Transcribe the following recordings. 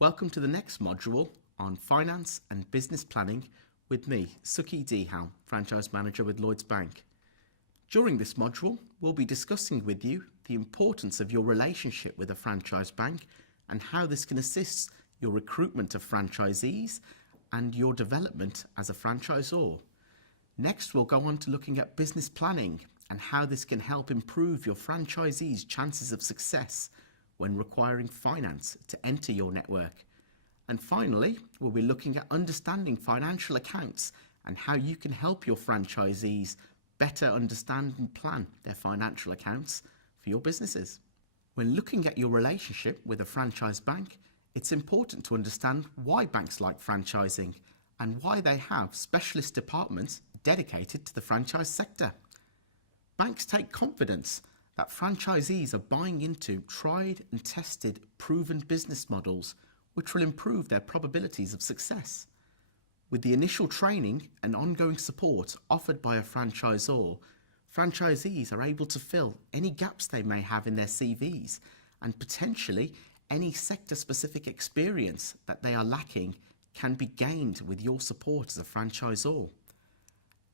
Welcome to the next module on finance and business planning with me, Suki Dehal, Franchise Manager with Lloyds Bank. During this module, we'll be discussing with you the importance of your relationship with a franchise bank and how this can assist your recruitment of franchisees and your development as a franchisor. Next, we'll go on to looking at business planning and how this can help improve your franchisees' chances of success when requiring finance to enter your network. And finally, we'll be looking at understanding financial accounts and how you can help your franchisees better understand and plan their financial accounts for your businesses. When looking at your relationship with a franchise bank, it's important to understand why banks like franchising and why they have specialist departments dedicated to the franchise sector. Banks take confidence that franchisees are buying into tried and tested proven business models which will improve their probabilities of success. With the initial training and ongoing support offered by a franchisor, franchisees are able to fill any gaps they may have in their CVs and potentially any sector-specific experience that they are lacking can be gained with your support as a franchisor.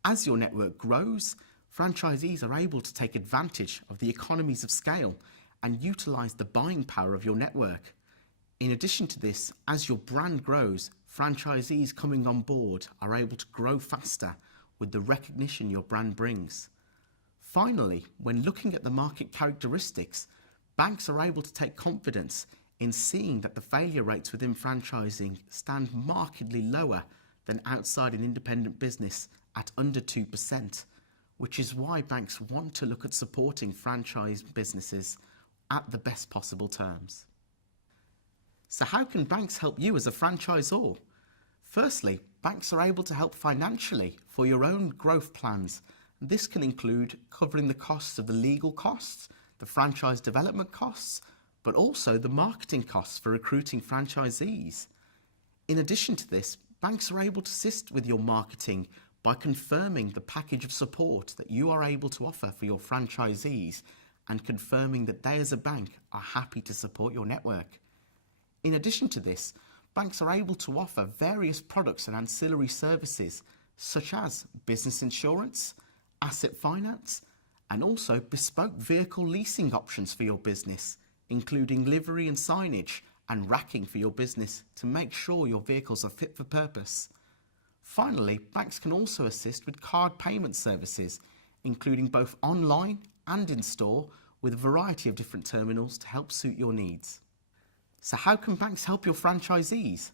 As your network grows, franchisees are able to take advantage of the economies of scale and utilise the buying power of your network. In addition to this, as your brand grows, franchisees coming on board are able to grow faster with the recognition your brand brings. Finally, when looking at the market characteristics, banks are able to take confidence in seeing that the failure rates within franchising stand markedly lower than outside an independent business at under 2%. Which is why banks want to look at supporting franchise businesses at the best possible terms. So how can banks help you as a franchisor? Firstly, banks are able to help financially for your own growth plans. This can include covering the costs of the legal costs, the franchise development costs, but also the marketing costs for recruiting franchisees. In addition to this, banks are able to assist with your marketing by confirming the package of support that you are able to offer for your franchisees and confirming that they as a bank are happy to support your network. In addition to this, banks are able to offer various products and ancillary services such as business insurance, asset finance, and also bespoke vehicle leasing options for your business, including livery and signage and racking for your business to make sure your vehicles are fit for purpose. Finally, banks can also assist with card payment services, including both online and in-store, with a variety of different terminals to help suit your needs. So how can banks help your franchisees?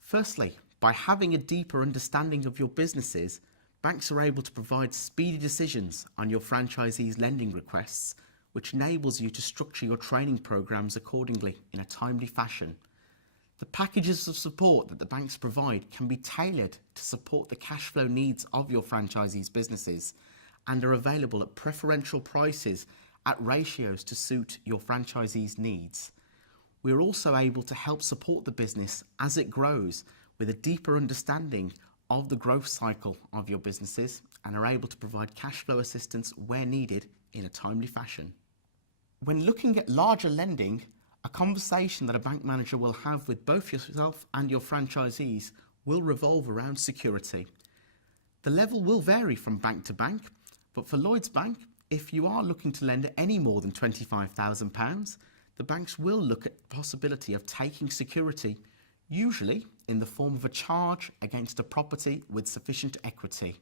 Firstly, by having a deeper understanding of your businesses, banks are able to provide speedy decisions on your franchisees' lending requests, which enables you to structure your training programs accordingly in a timely fashion. The packages of support that the banks provide can be tailored to support the cash flow needs of your franchisees' businesses and are available at preferential prices at ratios to suit your franchisees' needs. We are also able to help support the business as it grows with a deeper understanding of the growth cycle of your businesses and are able to provide cash flow assistance where needed in a timely fashion. When looking at larger lending, a conversation that a bank manager will have with both yourself and your franchisees will revolve around security. The level will vary from bank to bank, but for Lloyds Bank, if you are looking to lend any more than £25,000, the banks will look at the possibility of taking security, usually in the form of a charge against a property with sufficient equity.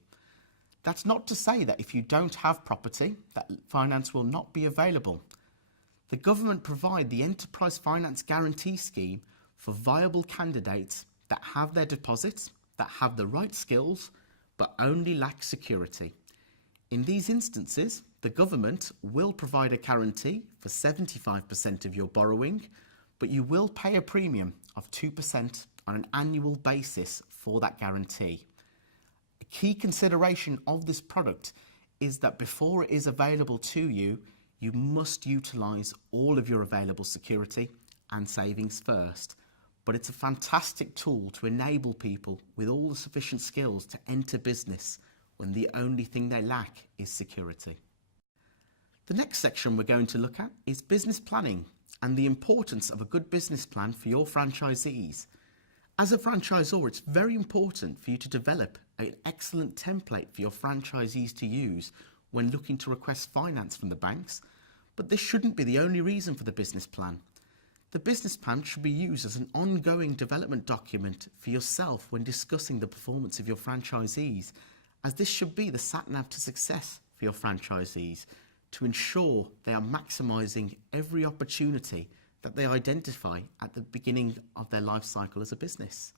That's not to say that if you don't have property, that finance will not be available. The government provide the Enterprise Finance Guarantee Scheme for viable candidates that have their deposits, that have the right skills, but only lack security. In these instances, the government will provide a guarantee for 75% of your borrowing, but you will pay a premium of 2% on an annual basis for that guarantee. A key consideration of this product is that before it is available to you, you must utilise all of your available security and savings first. But it's a fantastic tool to enable people with all the sufficient skills to enter business when the only thing they lack is security. The next section we're going to look at is business planning and the importance of a good business plan for your franchisees. As a franchisor, it's very important for you to develop an excellent template for your franchisees to use when looking to request finance from the banks, but this shouldn't be the only reason for the business plan. The business plan should be used as an ongoing development document for yourself when discussing the performance of your franchisees, as this should be the sat-nav to success for your franchisees to ensure they are maximising every opportunity that they identify at the beginning of their life cycle as a business.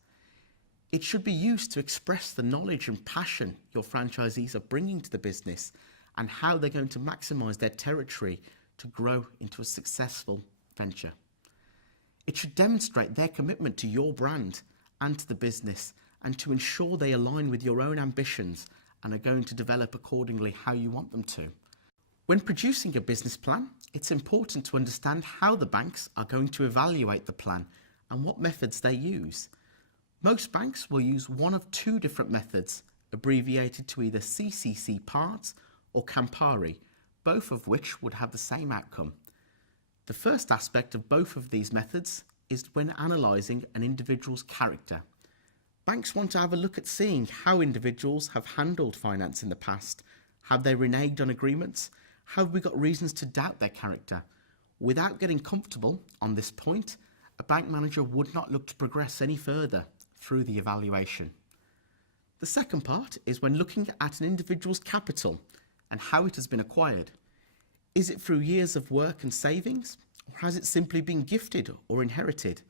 It should be used to express the knowledge and passion your franchisees are bringing to the business and how they're going to maximise their territory to grow into a successful venture. It should demonstrate their commitment to your brand and to the business, and to ensure they align with your own ambitions and are going to develop accordingly how you want them to. When producing a business plan, it's important to understand how the banks are going to evaluate the plan and what methods they use. Most banks will use one of two different methods, abbreviated to either CCC Parts or Campari, both of which would have the same outcome. The first aspect of both of these methods is when analysing an individual's character. Banks want to have a look at seeing how individuals have handled finance in the past. Have they reneged on agreements? Have we got reasons to doubt their character? Without getting comfortable on this point, a bank manager would not look to progress any further through the evaluation. The second part is when looking at an individual's capital and how it has been acquired. Is it through years of work and savings, or has it simply been gifted or inherited?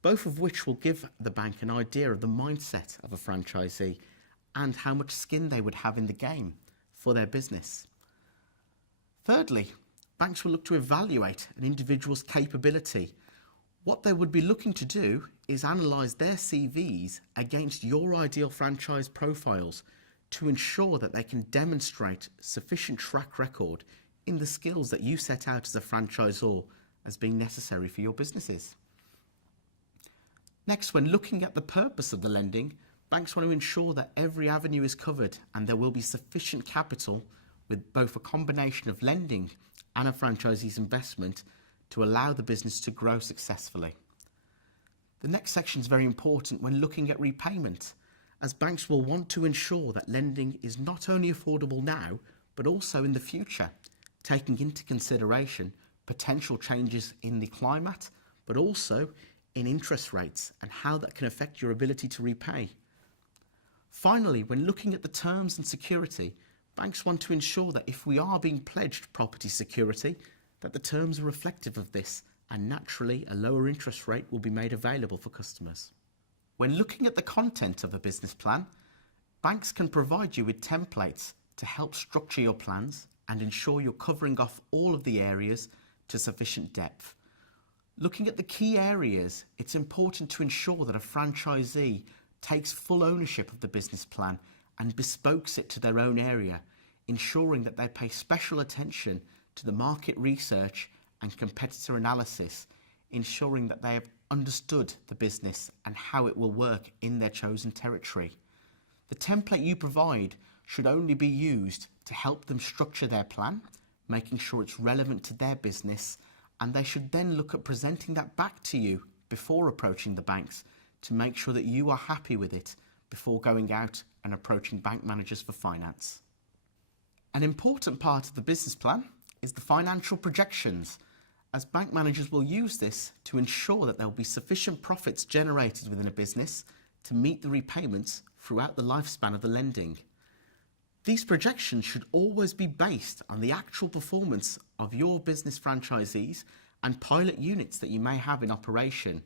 Both of which will give the bank an idea of the mindset of a franchisee and how much skin they would have in the game for their business. Thirdly, banks will look to evaluate an individual's capability. What they would be looking to do is analyse their CVs against your ideal franchise profiles to ensure that they can demonstrate sufficient track record in the skills that you set out as a franchisor as being necessary for your businesses. Next, when looking at the purpose of the lending, banks want to ensure that every avenue is covered and there will be sufficient capital with both a combination of lending and a franchisee's investment to allow the business to grow successfully. The next section is very important when looking at repayment, as banks will want to ensure that lending is not only affordable now, but also in the future, taking into consideration potential changes in the climate, but also in interest rates and how that can affect your ability to repay. Finally, when looking at the terms and security, banks want to ensure that if we are being pledged property security, that the terms are reflective of this, and naturally a lower interest rate will be made available for customers. When looking at the content of a business plan, banks can provide you with templates to help structure your plans and ensure you're covering off all of the areas to sufficient depth. Looking at the key areas, it's important to ensure that a franchisee takes full ownership of the business plan and bespokes it to their own area, ensuring that they pay special attention to the market research and competitor analysis, ensuring that they have understood the business and how it will work in their chosen territory. The template you provide should only be used to help them structure their plan, making sure it's relevant to their business, and they should then look at presenting that back to you before approaching the banks to make sure that you are happy with it before going out and approaching bank managers for finance. An important part of the business plan is the financial projections, as bank managers will use this to ensure that there will be sufficient profits generated within a business to meet the repayments throughout the lifespan of the lending. These projections should always be based on the actual performance of your business franchisees and pilot units that you may have in operation.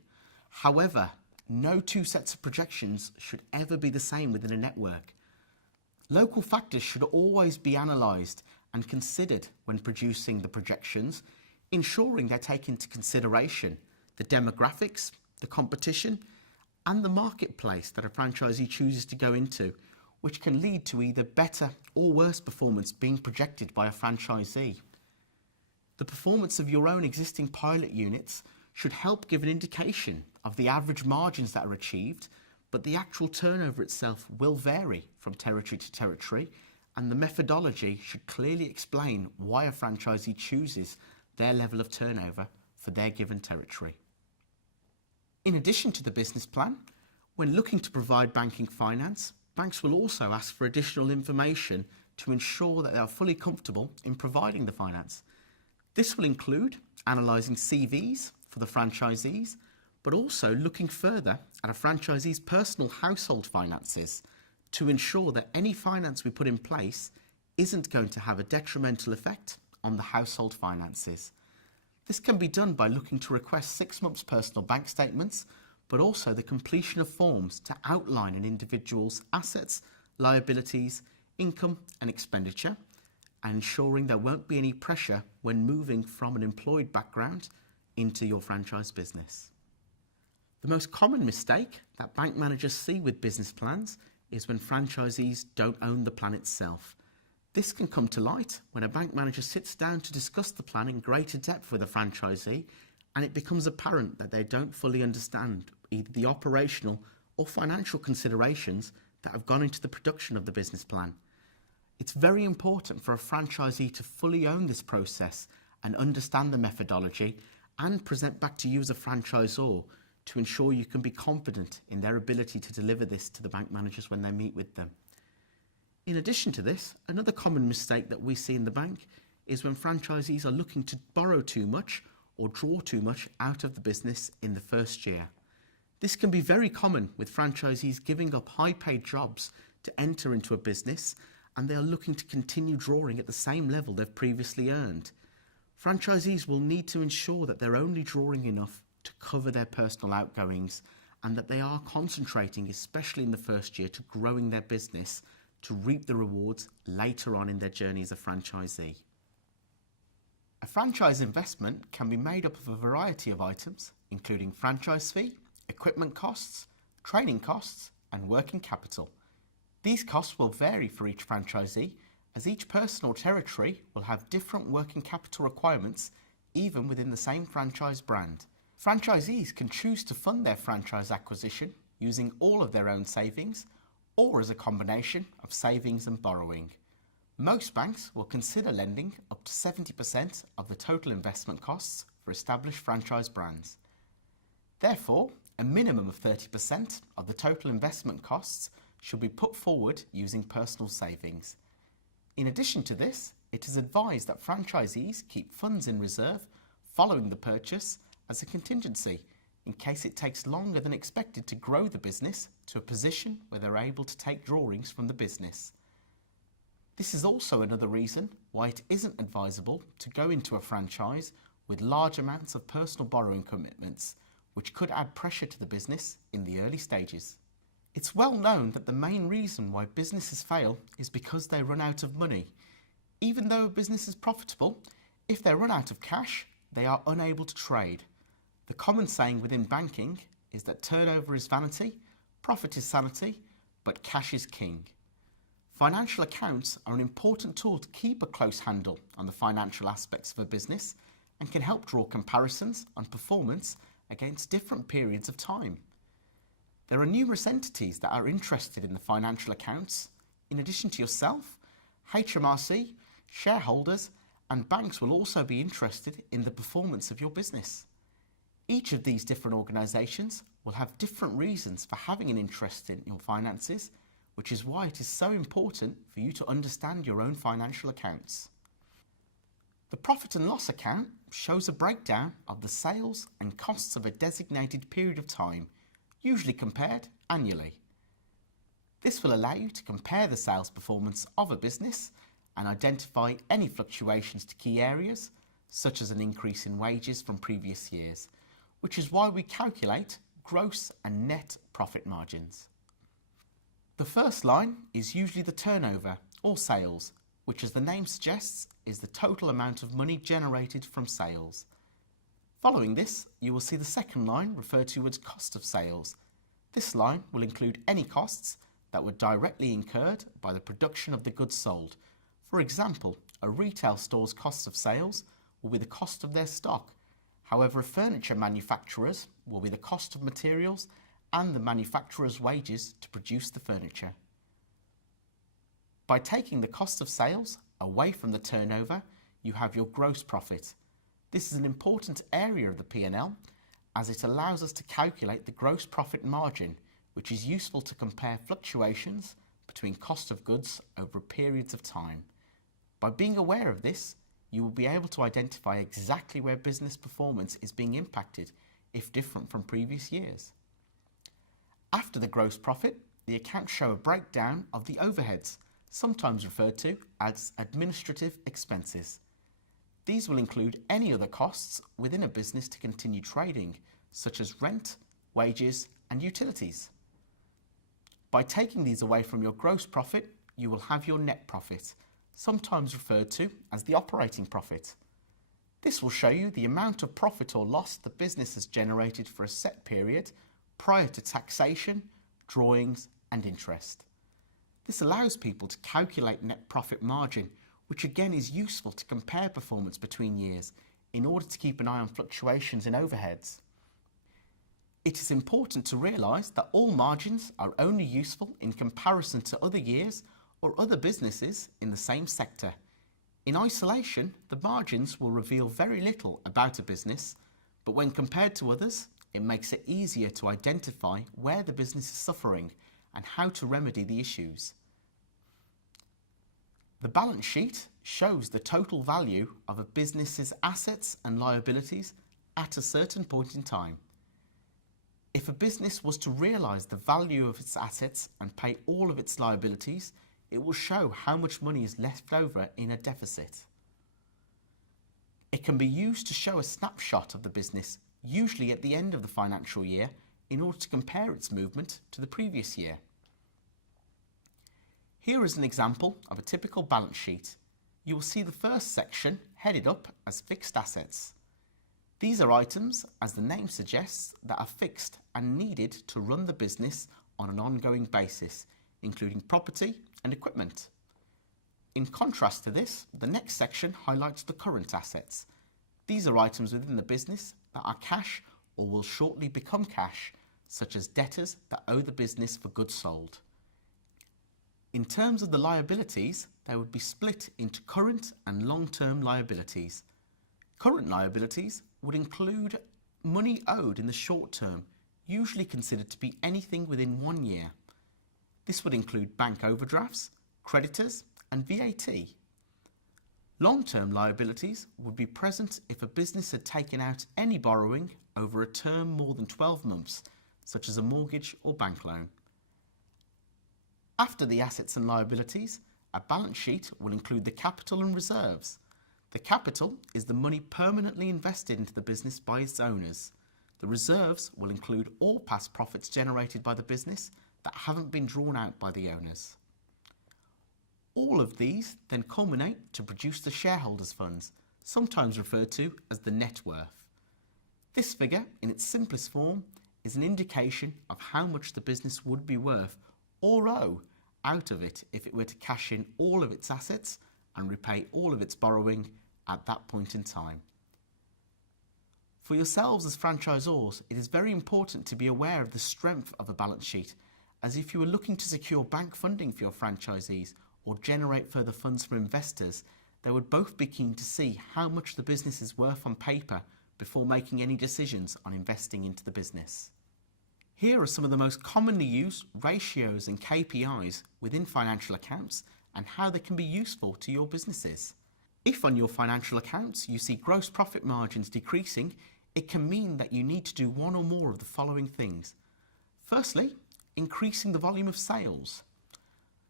However, no two sets of projections should ever be the same within a network. Local factors should always be analysed and considered when producing the projections, ensuring they take into consideration the demographics, the competition, and the marketplace that a franchisee chooses to go into, which can lead to either better or worse performance being projected by a franchisee. The performance of your own existing pilot units should help give an indication of the average margins that are achieved, but the actual turnover itself will vary from territory to territory, and the methodology should clearly explain why a franchisee chooses their level of turnover for their given territory. In addition to the business plan, when looking to provide banking finance, banks will also ask for additional information to ensure that they are fully comfortable in providing the finance. This will include analysing CVs for the franchisees, but also looking further at a franchisee's personal household finances to ensure that any finance we put in place isn't going to have a detrimental effect on the household finances. This can be done by looking to request 6 months personal bank statements, but also the completion of forms to outline an individual's assets, liabilities, income and expenditure, and ensuring there won't be any pressure when moving from an employed background into your franchise business. The most common mistake that bank managers see with business plans is when franchisees don't own the plan itself. This can come to light when a bank manager sits down to discuss the plan in greater depth with a franchisee, and it becomes apparent that they don't fully understand either the operational or financial considerations that have gone into the production of the business plan. It's very important for a franchisee to fully own this process and understand the methodology and present back to you as a franchisor to ensure you can be confident in their ability to deliver this to the bank managers when they meet with them. In addition to this, another common mistake that we see in the bank is when franchisees are looking to borrow too much or draw too much out of the business in the first year. This can be very common with franchisees giving up high-paid jobs to enter into a business, and they are looking to continue drawing at the same level they've previously earned. Franchisees will need to ensure that they're only drawing enough to cover their personal outgoings and that they are concentrating, especially in the first year, to growing their business to reap the rewards later on in their journey as a franchisee. A franchise investment can be made up of a variety of items, including franchise fee, equipment costs, training costs, and working capital. These costs will vary for each franchisee, as each person or territory will have different working capital requirements even within the same franchise brand. Franchisees can choose to fund their franchise acquisition using all of their own savings or as a combination of savings and borrowing. Most banks will consider lending up to 70% of the total investment costs for established franchise brands. Therefore, a minimum of 30% of the total investment costs should be put forward using personal savings. In addition to this, it is advised that franchisees keep funds in reserve following the purchase as a contingency in case it takes longer than expected to grow the business to a position where they're able to take drawings from the business. This is also another reason why it isn't advisable to go into a franchise with large amounts of personal borrowing commitments, which could add pressure to the business in the early stages. It's well known that the main reason why businesses fail is because they run out of money. Even though a business is profitable, if they run out of cash, they are unable to trade. The common saying within banking is that turnover is vanity, profit is sanity, but cash is king. Financial accounts are an important tool to keep a close handle on the financial aspects of a business and can help draw comparisons on performance against different periods of time. There are numerous entities that are interested in the financial accounts. In addition to yourself, HMRC, shareholders, and banks will also be interested in the performance of your business. Each of these different organisations will have different reasons for having an interest in your finances, which is why it is so important for you to understand your own financial accounts. The profit and loss account shows a breakdown of the sales and costs of a designated period of time, usually compared annually. This will allow you to compare the sales performance of a business and identify any fluctuations to key areas, such as an increase in wages from previous years, which is why we calculate gross and net profit margins. The first line is usually the turnover or sales, which, as the name suggests, is the total amount of money generated from sales. Following this, you will see the second line referred to as cost of sales. This line will include any costs that were directly incurred by the production of the goods sold. For example, a retail store's cost of sales will be the cost of their stock. However, a furniture manufacturer's will be the cost of materials and the manufacturer's wages to produce the furniture. By taking the cost of sales away from the turnover, you have your gross profit. This is an important area of the P&L as it allows us to calculate the gross profit margin, which is useful to compare fluctuations between cost of goods over periods of time. By being aware of this, you will be able to identify exactly where business performance is being impacted, if different from previous years. After the gross profit, the accounts show a breakdown of the overheads, sometimes referred to as administrative expenses. These will include any other costs within a business to continue trading, such as rent, wages, and utilities. By taking these away from your gross profit, you will have your net profit, sometimes referred to as the operating profit. This will show you the amount of profit or loss the business has generated for a set period prior to taxation, drawings, and interest. This allows people to calculate net profit margin, which again is useful to compare performance between years in order to keep an eye on fluctuations in overheads. It is important to realise that all margins are only useful in comparison to other years or other businesses in the same sector. In isolation, the margins will reveal very little about a business, but when compared to others, it makes it easier to identify where the business is suffering and how to remedy the issues. The balance sheet shows the total value of a business's assets and liabilities at a certain point in time. If a business was to realise the value of its assets and pay all of its liabilities, it will show how much money is left over in a deficit. It can be used to show a snapshot of the business, usually at the end of the financial year, in order to compare its movement to the previous year. Here is an example of a typical balance sheet. You will see the first section headed up as fixed assets. These are items, as the name suggests, that are fixed and needed to run the business on an ongoing basis, including property and equipment. In contrast to this, the next section highlights the current assets. These are items within the business that are cash or will shortly become cash, such as debtors that owe the business for goods sold. In terms of the liabilities, they would be split into current and long-term liabilities. Current liabilities would include money owed in the short term, usually considered to be anything within 1 year. This would include bank overdrafts, creditors, and VAT. Long-term liabilities would be present if a business had taken out any borrowing over a term more than 12 months, such as a mortgage or bank loan. After the assets and liabilities, a balance sheet will include the capital and reserves. The capital is the money permanently invested into the business by its owners. The reserves will include all past profits generated by the business that haven't been drawn out by the owners. All of these then culminate to produce the shareholders' funds, sometimes referred to as the net worth. This figure, in its simplest form, is an indication of how much the business would be worth or owe out of it if it were to cash in all of its assets and repay all of its borrowing at that point in time. For yourselves as franchisors, it is very important to be aware of the strength of a balance sheet, as if you were looking to secure bank funding for your franchisees or generate further funds from investors, they would both be keen to see how much the business is worth on paper before making any decisions on investing into the business. Here are some of the most commonly used ratios and KPIs within financial accounts and how they can be useful to your businesses. If on your financial accounts you see gross profit margins decreasing, it can mean that you need to do one or more of the following things. Firstly, increasing the volume of sales.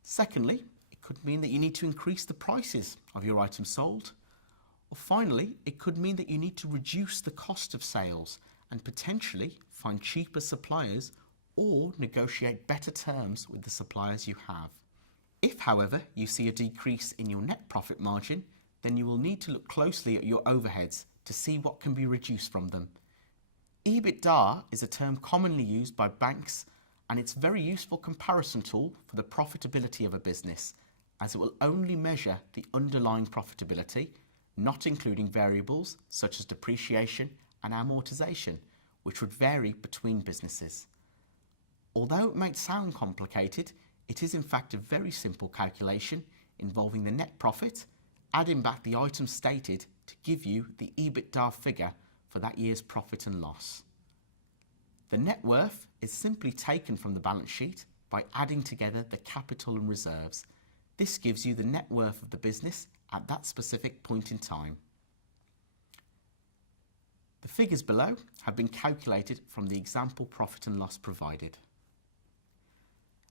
Secondly, it could mean that you need to increase the prices of your items sold. Or finally, it could mean that you need to reduce the cost of sales and potentially find cheaper suppliers or negotiate better terms with the suppliers you have. If, however, you see a decrease in your net profit margin, then you will need to look closely at your overheads to see what can be reduced from them. EBITDA is a term commonly used by banks, and it's a very useful comparison tool for the profitability of a business, as it will only measure the underlying profitability, not including variables such as depreciation and amortization, which would vary between businesses. Although it might sound complicated, it is in fact a very simple calculation involving the net profit, adding back the items stated to give you the EBITDA figure for that year's profit and loss. The net worth is simply taken from the balance sheet by adding together the capital and reserves. This gives you the net worth of the business at that specific point in time. The figures below have been calculated from the example profit and loss provided.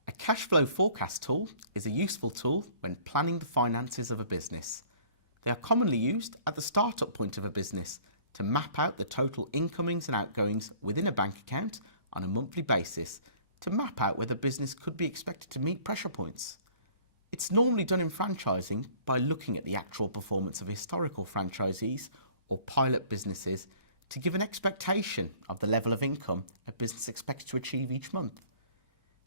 A cash flow forecast tool is a useful tool when planning the finances of a business. They are commonly used at the startup point of a business to map out the total incomings and outgoings within a bank account on a monthly basis to map out whether business could be expected to meet pressure points. It's normally done in franchising by looking at the actual performance of historical franchisees or pilot businesses to give an expectation of the level of income a business expects to achieve each month.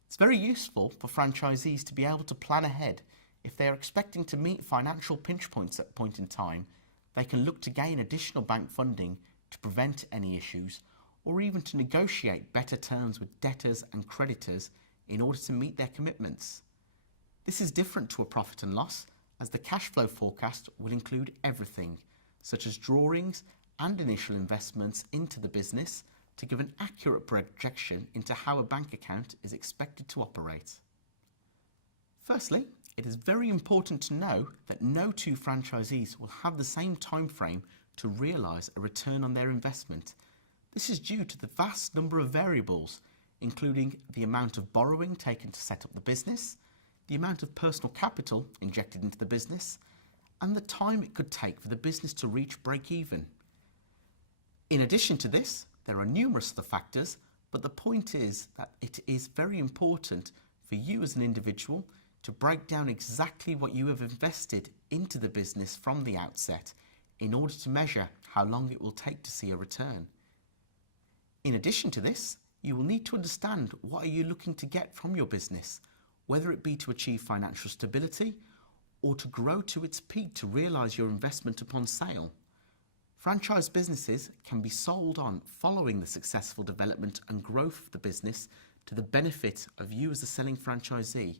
It's very useful for franchisees to be able to plan ahead. If they are expecting to meet financial pinch points at a point in time, they can look to gain additional bank funding to prevent any issues, or even to negotiate better terms with debtors and creditors in order to meet their commitments. This is different to a profit and loss, as the cash flow forecast will include everything, such as drawings and initial investments into the business to give an accurate projection into how a bank account is expected to operate. Firstly, it is very important to know that no two franchisees will have the same time frame to realise a return on their investment. This is due to the vast number of variables, including the amount of borrowing taken to set up the business, the amount of personal capital injected into the business, and the time it could take for the business to reach break-even. In addition to this, there are numerous other factors, but the point is that it is very important for you as an individual to break down exactly what you have invested into the business from the outset in order to measure how long it will take to see a return. In addition to this, you will need to understand what are you looking to get from your business, whether it be to achieve financial stability or to grow to its peak to realise your investment upon sale. Franchise businesses can be sold on following the successful development and growth of the business to the benefit of you as a selling franchisee.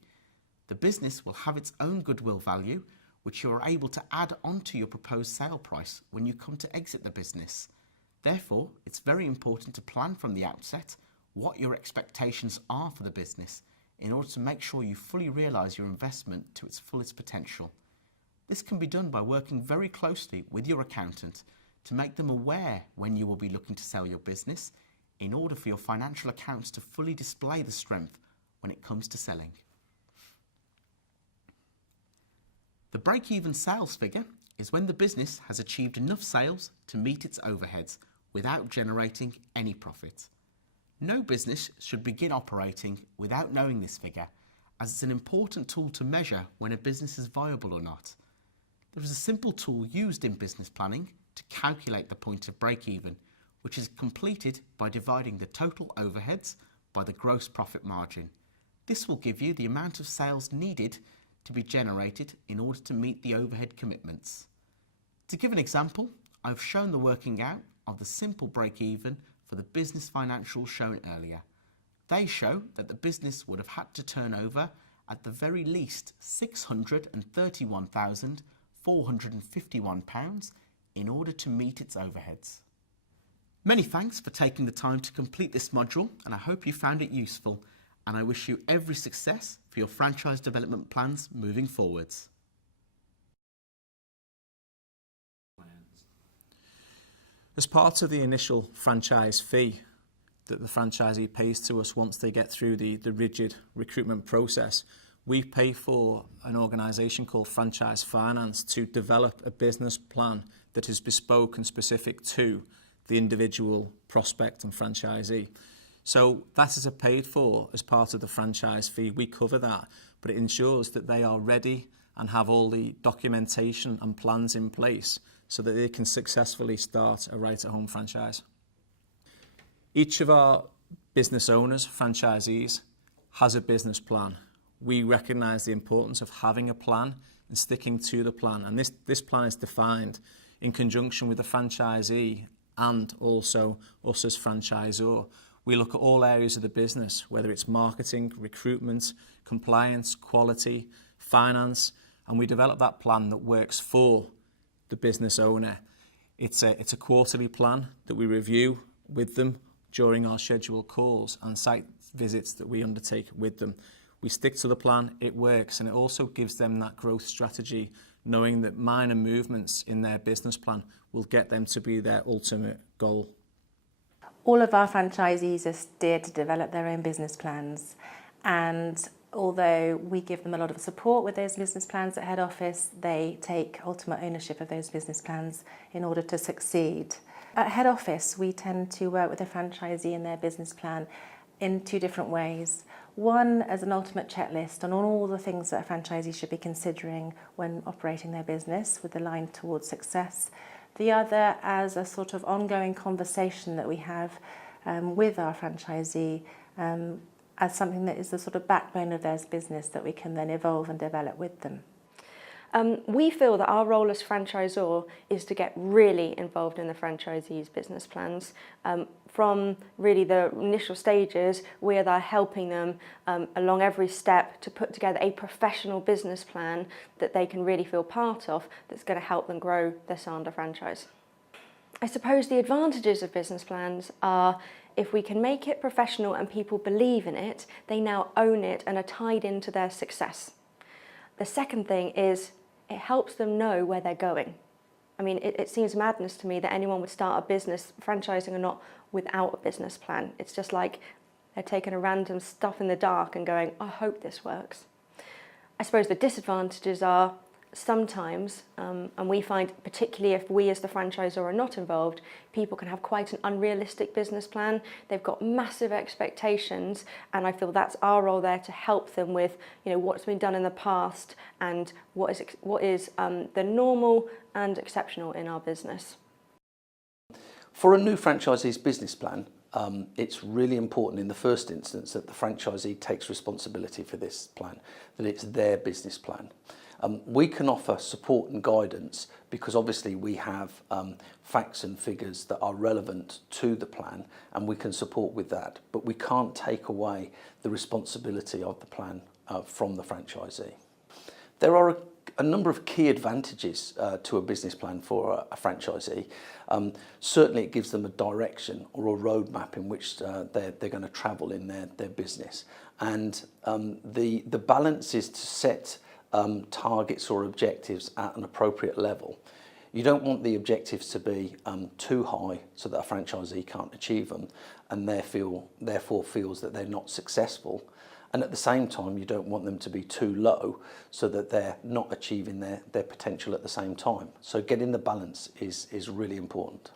The business will have its own goodwill value, which you are able to add onto your proposed sale price when you come to exit the business. Therefore, it's very important to plan from the outset what your expectations are for the business in order to make sure you fully realise your investment to its fullest potential. This can be done by working very closely with your accountant to make them aware when you will be looking to sell your business in order for your financial accounts to fully display the strength when it comes to selling. The break-even sales figure is when the business has achieved enough sales to meet its overheads without generating any profit. No business should begin operating without knowing this figure, as it's an important tool to measure when a business is viable or not. There is a simple tool used in business planning to calculate the point of break-even, which is completed by dividing the total overheads by the gross profit margin. This will give you the amount of sales needed to be generated in order to meet the overhead commitments. To give an example, I've shown the working out of the simple break-even for the business financials shown earlier. They show that the business would have had to turn over at the very least £631,451 in order to meet its overheads. Many thanks for taking the time to complete this module, and I hope you found it useful, and I wish you every success for your franchise development plans moving forwards. As part of the initial franchise fee that the franchisee pays to us once they get through the rigid recruitment process, we pay for an organisation called Franchise Finance to develop a business plan that is bespoke and specific to the individual prospect and franchisee. So that is paid for as part of the franchise fee. We cover that, but it ensures that they are ready and have all the documentation and plans in place so that they can successfully start a right-at-home franchise. Each of our business owners, franchisees, has a business plan. We recognise the importance of having a plan and sticking to the plan. And this plan is defined in conjunction with the franchisee and also us as franchisor. We look at all areas of the business, whether it's marketing, recruitment, compliance, quality, finance, and we develop that plan that works for the business owner. It's a quarterly plan that we review with them during our scheduled calls and site visits that we undertake with them. We stick to the plan, it works, and it also gives them that growth strategy, knowing that minor movements in their business plan will get them to be their ultimate goal. All of our franchisees are steered to develop their own business plans, and although we give them a lot of support with those business plans at head office, they take ultimate ownership of those business plans in order to succeed. At head office, we tend to work with a franchisee in their business plan in two different ways. One, as an ultimate checklist on all the things that a franchisee should be considering when operating their business with a line towards success. The other as a sort of ongoing conversation that we have with our franchisee as something that is the sort of backbone of their business that we can then evolve and develop with them. We feel that our role as franchisor is to get really involved in the franchisee's business plans. From really the initial stages, we are there helping them along every step to put together a professional business plan that they can really feel part of, that's going to help them grow their Sander franchise. I suppose the advantages of business plans are, if we can make it professional and people believe in it, they now own it and are tied into their success. The second thing is, it helps them know where they're going. I mean, it seems madness to me that anyone would start a business, franchising or not, without a business plan. It's just like they're taking a random stuff in the dark and going, I hope this works. I suppose the disadvantages are sometimes, and we find particularly if we as the franchisor are not involved, people can have quite an unrealistic business plan. They've got massive expectations, and I feel that's our role there to help them with, what's been done in the past and what is the normal and exceptional in our business. For a new franchisee's business plan, it's really important in the first instance that the franchisee takes responsibility for this plan, that it's their business plan. We can offer support and guidance because obviously we have facts and figures that are relevant to the plan, and we can support with that, but we can't take away the responsibility of the plan from the franchisee. There are a number of key advantages to a business plan for a franchisee. Certainly it gives them a direction or a roadmap in which they're going to travel in their business, and the balance is to set targets or objectives at an appropriate level. You don't want the objectives to be too high so that a franchisee can't achieve them and therefore feels that they're not successful. And at the same time, you don't want them to be too low so that they're not achieving their potential at the same time. So getting the balance is really important.